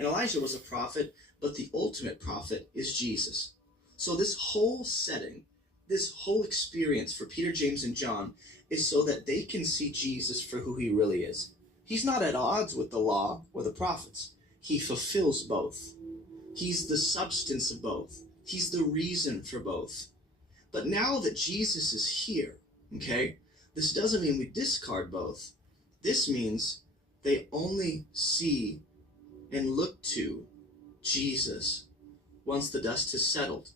And Elijah was a prophet, but the ultimate prophet is Jesus. So this whole setting, this whole experience for Peter, James, and John is so that they can see Jesus for who he really is. He's not at odds with the law or the prophets. He fulfills both. He's the substance of both. He's the reason for both. But now that Jesus is here, okay, this doesn't mean we discard both. This means they only see and look to Jesus once the dust has settled.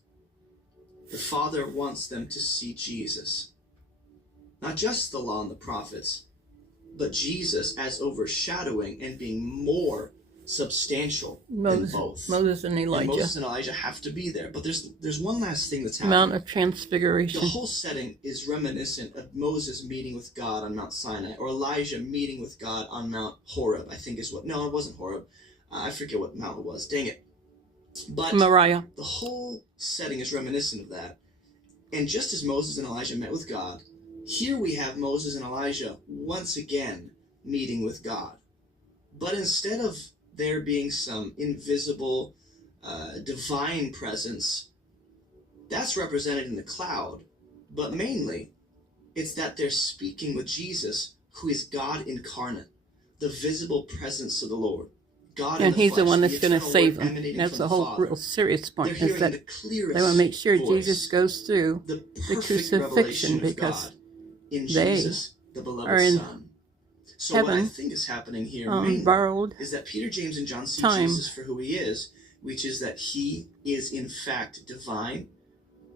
The Father wants them to see Jesus. Not just the law and the prophets, but Jesus as overshadowing and being more substantial than both. Moses and Elijah. And Moses and Elijah have to be there. But there's one last thing that's happening. Mount of Transfiguration. The whole setting is reminiscent of Moses meeting with God on Mount Sinai, or Elijah meeting with God on Mount Horeb, I think is what. No, it wasn't Horeb. I forget what mount it was. Dang it. But Moriah. The whole setting is reminiscent of that. And just as Moses and Elijah met with God, here we have Moses and Elijah once again meeting with God. But instead of there being some invisible divine presence, that's represented in the cloud. But mainly, it's that they're speaking with Jesus, who is God incarnate, the visible presence of the Lord. God and he's the flesh, the one that's going to save them. That's the whole Father. real serious point, is that they want to make sure Jesus goes through the crucifixion, because in Jesus, the beloved are in Son. So heaven, what I think is happening here mainly is that Peter, James, and John see Jesus for who he is, which is that he is in fact divine.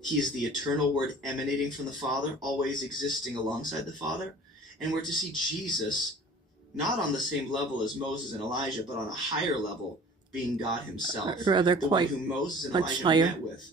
He is the eternal Word emanating from the Father, always existing alongside the Father. And we're to see Jesus not on the same level as Moses and Elijah, but on a higher level, being God himself. Rather the quite one who Moses and much Elijah higher. met with